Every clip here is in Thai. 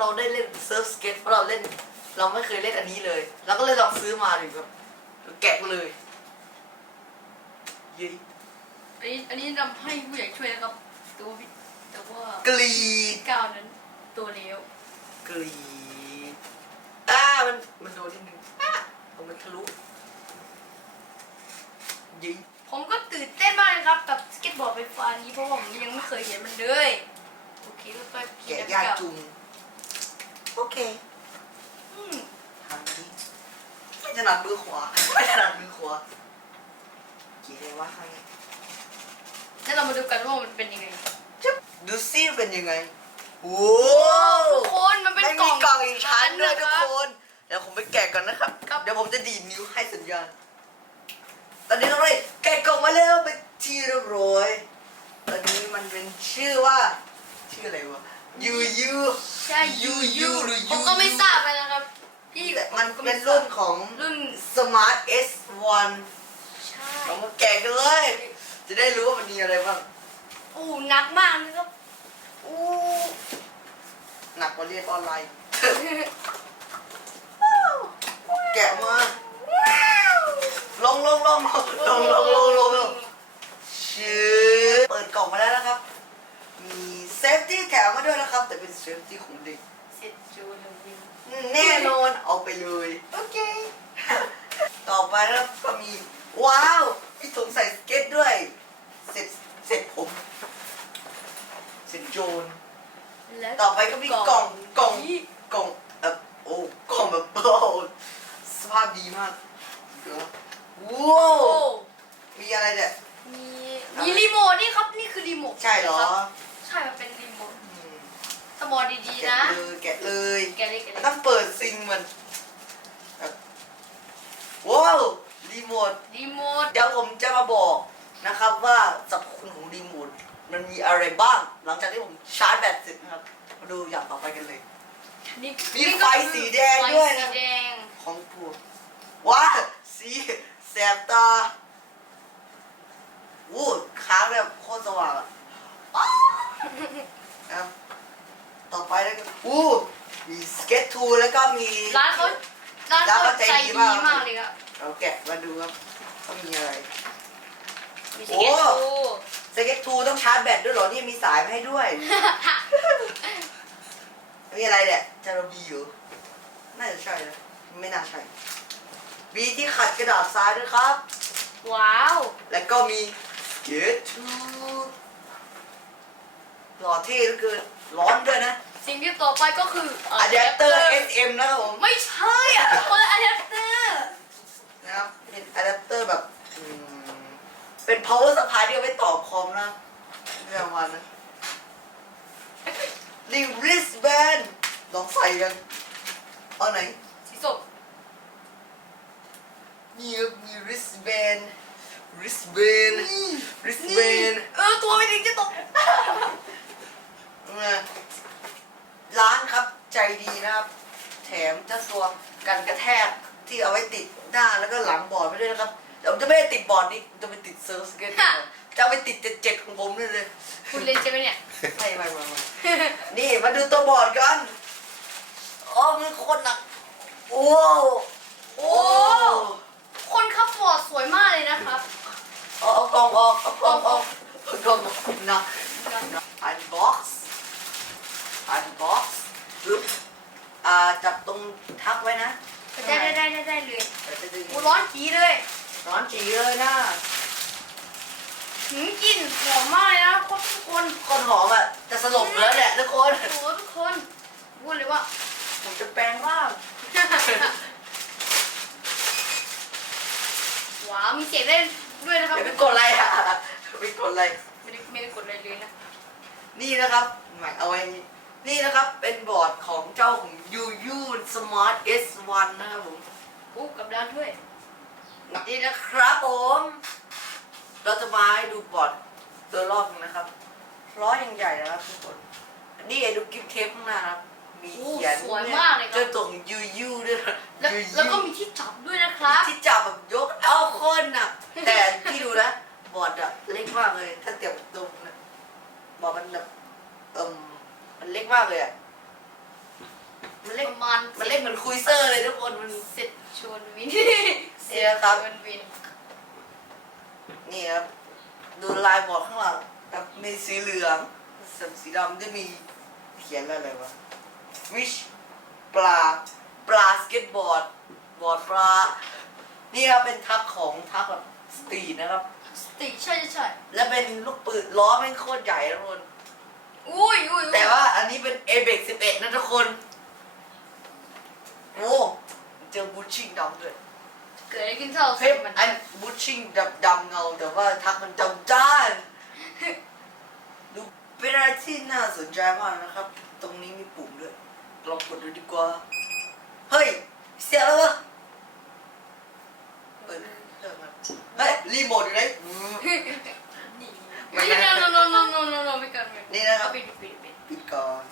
เราได้เล่นเซิร์ฟสเก็ตเพราะเราเล่น เราไม่เคยเล่นอันนี้เลยเราก็เลยลองซื้อมาดูครับแกะเลยเย้อันนี้อันนี้นำให้ผู้ใหญ่ช่วยนะครับตัวพี่แต่ว่ากรีดก้าวนั้นตัวเลี้ยวกรีดอ่ามันมันโดนนิดนึงอะเอามันทะลุยิงผมก็ตื่นเต้นมากเลยครับกับสเก็ตบอร์ดไฟฟ้านี้เพราะว่าผมยังไม่เคยเห็นมันเลย โอเคแล้วก็ขี่แกะได้ยากกับจุงโอเคอืมทางนี้ไม่ถนัดมือขวาไม่ถนัดมือขวากี่ได้วะให้แล้วเรามาดูกันว่ามันเป็นยังไงจึ๊บดูซิเป็นยังไงโอ้ทุกคนมันเป็นไม่กล่มีองกล่องอีกชั้นด้วยะทุกรับคน เดี๋ยวผมไปแกะก่อนนะครับครับ เดี๋ยวผมจะดีดนิ้วให้สัญญาณ ตอนนี้เราเลยแกะกล่องมาแล้วเป็นที่เรียบร้อย ตอนนี้มันเป็นชื่อว่า ชื่ออะไรวะยูยูใช่ยูยูหรือยูผมก็ไม่ทราบเลยนะครับ พี่มันเป็นรุ่นของ รุ่น Smart S1 ใช่เรามาแกะกันเลย จะได้รู้ว่ามันมีอะไรบ้างโอ้หนักมากนะครับอู้หนักกว่าเรียนออนไลน์ แกะมา ลงลงลงลงลงลงลงลงลงชื่อเปิดกล่องมาแล้วนะครับ มี เซฟตี้แถมมาด้วยนะครับ แต่เป็นเซฟตี้ของเด็กเสร็จจูนวิวแน่นอนเอาไปเลย โอเค ต่อไปนะครับก็มี ว้าวมีถุงใส่สเก็ตด้วย เสร็จเสร็จผม เสร็จโจรและต่อไปก็มีกล่องกล่องนี้กล่องเออโอ้กล่องแบบโอ้สภาพดีมากเดี๋ยวว้าโอ้วมีอะไรเนี่ย มีมีรีโมทนี่ครับ นี่คือรีโมทใช่เหรอ คบ ใช่มันเป็นรีโมทอืมสมอดีแกะๆนะ เลยแกะเลย แกเลยแกเลมันยต้องเปิดซิงมันแบบว้าวรีโมท รีโมท เดี๋ยวผมจะมาบอกนะครับว่าสรรพคุณของรีโมทมันมีอะไรบ้าง หลังจากที่ผมชาร์จแบตเสร็จนะครับ มาดูอย่างต่อไปกันเลย นี่มีนี่ไฟก็คือสีแดงด้วยนะ ไฟสีแดงของพวกว้าสีแสบตาวู้ค้างแบบโคตรสว่างอะอ้าว นะครับ ต่อไปแล้วก็วู้มีสเก็ตทูแล้วก็มี ร้านเขาร้านร้านเขาเขาใจใจดีดีมาก มากเลยครับเราแกะมาดูครับว่ามีอะไร มีสโอ้เก็ตทูสเก็ตทูต้องชาร์จแบตด้วยเหรอ นี่มีสายมาให้ด้วย มีอะไรเนี่ยจารบีอยู่ น่าจะใช่นะไม่น่าใช่บีที่ขัดกระดาษทรายด้วยครับ ว้าว แล้วก็มีสเก็ตทู หล่อเท่เหลือเกินร้อนด้วยนะสิ่งที่ต่อไปก็คืออะแดปเตอร์ SM นะครับผมไม่ใช่อะคนละอะแดปเตอร์นะครับเป็นอะแดปเตอร์แบบอืมเป็น power supply ที่เอาไว้ต่อคอมนะเรื่องวันนั้นรี wristband ลองใส่กันเอาไหน สีส้มนี่ครับมี wristband wristband wristband เออตัวไม่ถึงจะตก นะร้านครับใจดีนะครับ แถมเจะตัว กันกระแทกที่เอาไว้ติดหน้าแล้วก็หลังบอร์ดไปด้วยนะครับแต่ผมจะไม่ได้ติดบอร์ดนี้ผมจะไปติดเซิร์ฟสเก็ตจะเอาไปติดเจ็ดเจ็ดของผมนี่เลยคุณเล่นใช่ไหมเนี่ย ไม่ไม่ไม่ไม่นี่มาดูตัวบอร์ดกันอ๋อมันโคนหนักโอ้โอ้คนขับบอร์ดสวยมากเลยนะครับ เอาเอากล่องออกเอากล่องออกเอากล่องออกนะอันบ็อกซ์อันบ็อกซ์ปึ๊บอ่า จับตรงทักไว้นะได้ได้ได้ได้ได้เลยเดี๋ยวจะดึงโอ้ร้อนจีเลยร้อนจีเลยนะหืมกลิ่นหอมมากเลยนะครับทุกคนคนหอมอะจะสลบอยู่แล้วเนี่ยทุกคนโอ้โหทุกคนพูดเลยว่าผมจะแปลงร่างว้าวมีเสียงได้ด้วยนะครับอย่าไปกดอะไรอะอย่าไปกดอะไรไม่ได้ไม่ได้กดอะไรเลยนะ นี่นะครับหมายเอาไว้ นี่นี่นะครับเป็นบอร์ดของเจ้าของ UU Smart S1 นะครับผมโอ้กับด้านด้วย นี่นะครับผม เราจะมาให้ดูบอร์ดตัวลอกนะครับล้อยังใหญ่นะครับทุกคน นี่ดูกิฟเทปข้างหน้าครับ มีโอ้เขียนสวยมากเลยคเจ้ารับตัวของ UU ด้วยนะแล้ว UU แล้วก็มีที่จับด้วยนะครับ ที่จับแบบยกเอาโคนหนักแต่ที่ดูนะ บอร์ดอะเล็กมากเลย ถ้าเทียบกับตัวผมนะบอร์ดมันแบบเอิม มันเล็กมากเลยอะเล่นประมาณมันเล่นเหมือนคุยเซอร์เลยทุกคน มัน เสร็จชวนวินเสียครับ ชวนวินนี่ครับ ดูลายบอร์ดข้างหลังแบบมีสีเหลืองกับสีดำจะมีเขียนอะไรวะ fish ปลา ปลาสเก็ตบอร์ด บอร์ดปลา นี่ครับเป็นทักของทักแบบสตรีทนะครับ สติใช่ใช่ใช่ และเป็นลูกปืนล้อแม่งโคตรใหญ่นะทุกคน อุ้ยอุ้ยอุ้ยแต่ว่าอันนี้เป็น a b e x 11 นะทุกคน โอ้เจอบูชชิ่งดำด้วยเกิดอะไรขึ้นเท่าเฮ้ยมันอันบูชชิ่งดำดำเงา แต่ว่าทักมันจำจ้านดูเป็นอะไรที่น่าสนใจมากนะครับ ตรงนี้มีปุ่มด้วย ลองกดดูดีกว่า เฮ้ย เสียแล้ววะเปิดเครื่องมาเฮ้ยรีโมทอยู่ไหนอืมนี่ ไม่ ไม่ ได้ โนโนโนโนโนโนไม่เกินไม่ นี่นะครับ ปิดปิดปิด ปิดก่อน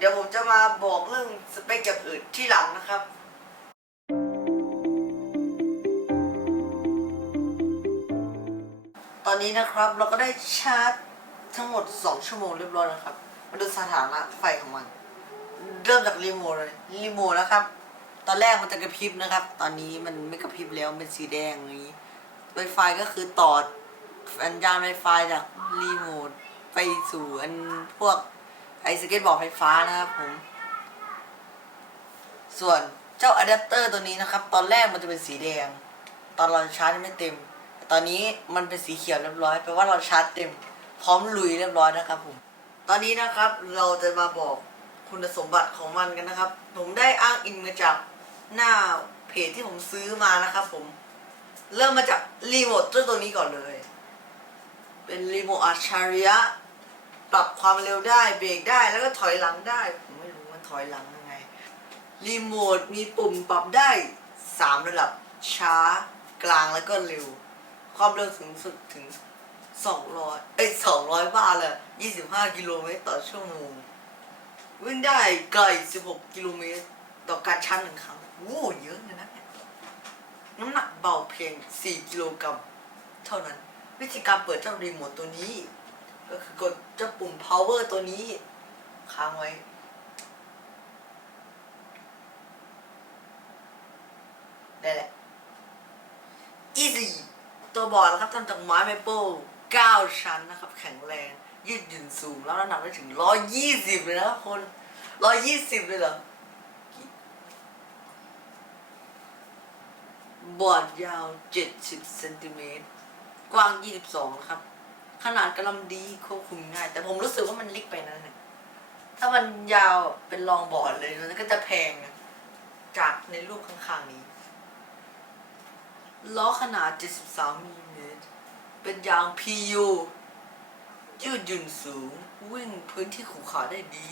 เดี๋ยวผมจะมาบอกเรื่องสเปคอย่างอื่นที่หลังนะครับตอนนี้นะครับเราก็ได้ชาร์จทั้งหมด 2 ชั่วโมงเรียบร้อยแล้วครับ มาดูสถานะไฟของมัน เริ่มจากรีโมทเลยรีโมทนะครับ ตอนแรกมันจะกระพริบนะครับ ตอนนี้มันไม่กระพริบแล้วเป็นสีแดงอย่างนี้ Wi-Fi ก็คือต่อสัญญาณ Wi-Fi จากรีโมทไปสู่อันพวก ไอสเก็ตบอร์ดไฟฟ้านะครับผม ส่วนเจ้าอะแดปเตอร์ตัวนี้นะครับ ตอนแรกมันจะเป็นสีแดง ตอนเราชาร์จไม่เต็มแต่ตอนนี้มันเป็นสีเขียวเรียบร้อยแปลว่าเราชาร์จเต็ม พร้อมลุยเรียบร้อยนะครับผม ตอนนี้นะครับเราจะมาบอกคุณสมบัติของมันกันนะครับ ผมได้อ้างอิงมาจากหน้าเพจที่ผมซื้อมานะครับผม เริ่มมาจากรีโมทเจ้าตัวนี้ก่อนเลย เป็นรีโมทอัจฉริยะ ปรับความเร็วได้เบรกได้แล้วก็ถอยหลังได้ ผมไม่รู้มันถอยหลังยังไง รีโมทมีปุ่มปรับได้ 3 ระดับช้ากลางแล้วก็เร็ว ความเร็วสูงสุดถึง 200 เอ้ย 200บาทเลย25 กิโลเมตรต่อชั่วโมง วิ่งได้ไกล 16 กิโลเมตร ต่อการชาร์จหนึ่งครั้งโอ้เยอะเลยนะเนี่ยน้ำหนักเบาเพียง 4 กิโลกรัมเท่านั้น วิธีการเปิดเจ้ารีโมทตัวนี้ ก็คือกดเจ้าปุ่ม power ตัวนี้ ค้างไว้ ได้แหละ easy ตัวบอร์ดนะครับทำจากไม้เมเปิล9ชั้นนะครับ แข็งแรง ยืดหยุ่นสูง แล้วน้ำหนักได้ถึง 120 เลยนะครับคน 120 เลยเหรอบอร์ดยาว 70เซนติเมตร กว้าง 22 ครับ ขนาดกำลังดีควบคุมง่าย แต่ผมรู้สึกว่ามันเล็กไปนะเนี่ยถ้ามันยาวเป็นรองบอร์ดเลยมันก็จะแพงนะจากในรูปข้างๆนี้ ล้อขนาด 73มิลลิเมตรเป็นยาง PU ยืดหยุ่นสูง วิ่งพื้นที่ขรุขระได้ดี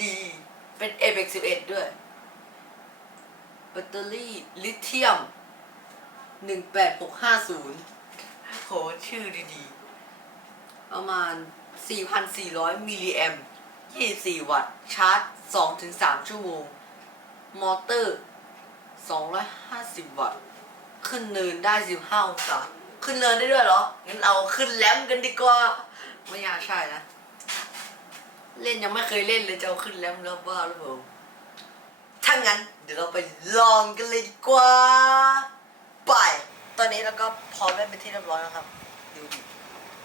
ดี เป็น a b e x 11ด้วย แบตเตอรี่ลิเธียม 18650 โห ชื่อดีๆ ประมาณ 4,400 มิลลิแอมป์24 วัตต์ ชาร์จ 2-3 ชั่วโมง มอเตอร์ 250 วัตต์ ขึ้นเนินได้ 15 องศา ขึ้นเนินได้ด้วยเหรอ งั้นเอาขึ้นแลมกันดีกว่า ไม่อยากใช่นะ เล่นยังไม่เคยเล่นเลยจะเอาขึ้นแลมแล้วบ้าหรือเปล่าถ้างั้นเดี๋ยวเราไปลองกันเลยดีกว่า ไป ตอนนี้เราก็พร้อมได้เป็นที่เรียบร้อยแล้วครับ ดูดิ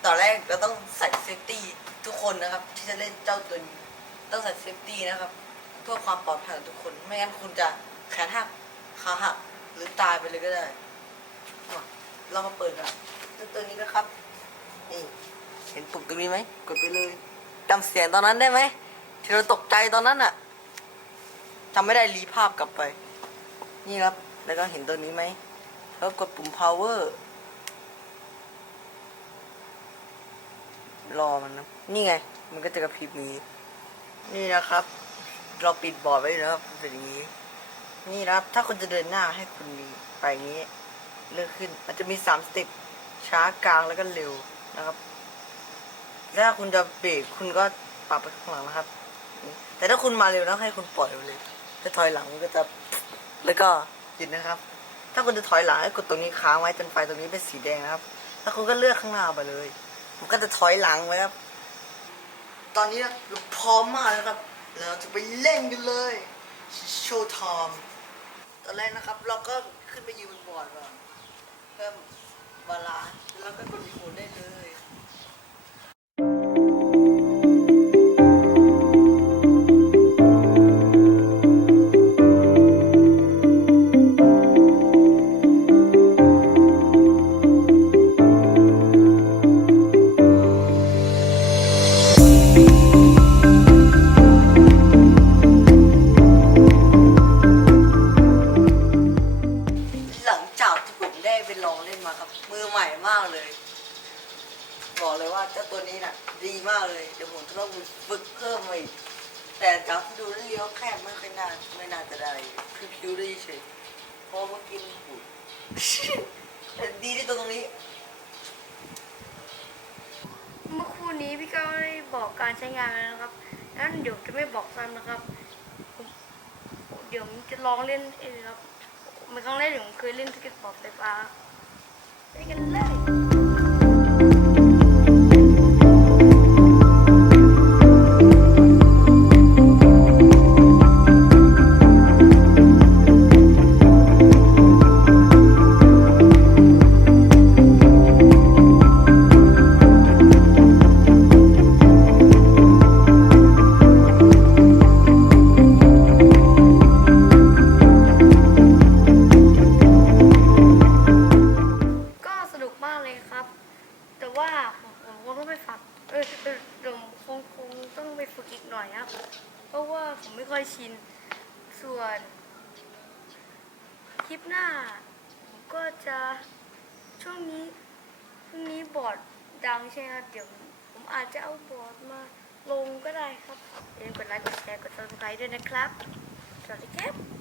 ตอนแรกเราต้องใส่เซฟตี้ทุกคนนะครับ ที่จะเล่นเจ้าตัวนี้ต้องใส่เซฟตี้นะครับ เพื่อความปลอดภัยของทุกคน ไม่งั้นคุณจะแขนหักขาหักหรือตายไปเลยก็ได้เรามาเปิดกันตัวนี้นะครับนี่เห็นปุ่มตรงนี้ไหมกดไปเลยจำเสียงตอนนั้นได้ไหมที่เราตกใจตอนนั้นอะจำไม่ได้รีภาพกลับไป นี่ครับ แล้วก็เห็นตัวนี้ไหมแล้วกดปุ่ม power รอมันนะนี่ไง มันก็จะกระพริบนี้ นี่นะครับ เราปิดบอร์ดไว้อยู่นะครับเป็นอย่างนี้ นี่นะครับ ถ้าคุณจะเดินหน้าให้คุณดีไปงนี้ เลือกขึ้น มันจะมีสามสเต็ปช้ากลางแล้วก็เร็วนะครับถ้าคุณจะเบรกคุณก็ปรับไปข้างหลังนะครับ แต่ถ้าคุณมาเร็วนะให้คุณปล่อยไปเลยถ้าถอยหลังมันก็จะแล้วก็หยุดนะครับ ถ้าคุณจะถอยหลังให้กดตรงนี้ค้างไว้จนไฟตรงนี้เป็นสีแดงนะครับ แล้วคุณก็เลือกข้างหน้าไปเลย มันก็จะถอยหลังไว้ครับ ตอนนี้เราพร้อมมากแล้วครับ เราจะไปเล่นกันเลยโชว์ทอมตอนแรกนะครับ เราก็ขึ้นไปยืนบนบอร์ดก่อนเพิ่มบาลานซ์แล้วก็กดรีโมทได้เลย นี้พี่ก็ไม่บอกการใช้งานแล้วนะครับนั้นเดี๋ยวจะไม่บอกซ้ำนะครับ เดี๋ยวจะลองเล่นเองครับเป็นครั้งแรกที่ผมเคยเล่นสเก็ตบอร์ดไฟฟ้าไปกันเลย ยชิน ส่วน คลิปหน้าผมก็จะช่วงนี้ช่วงนี้บอร์ดดังใช่ไหมครับ เดี๋ยวผมอาจจะเอาบอร์ดมาลงก็ได้ครับอย่าลืมกดไลค์กดแชร์กด subscribe ด้วยนะครับสวัสดีครับ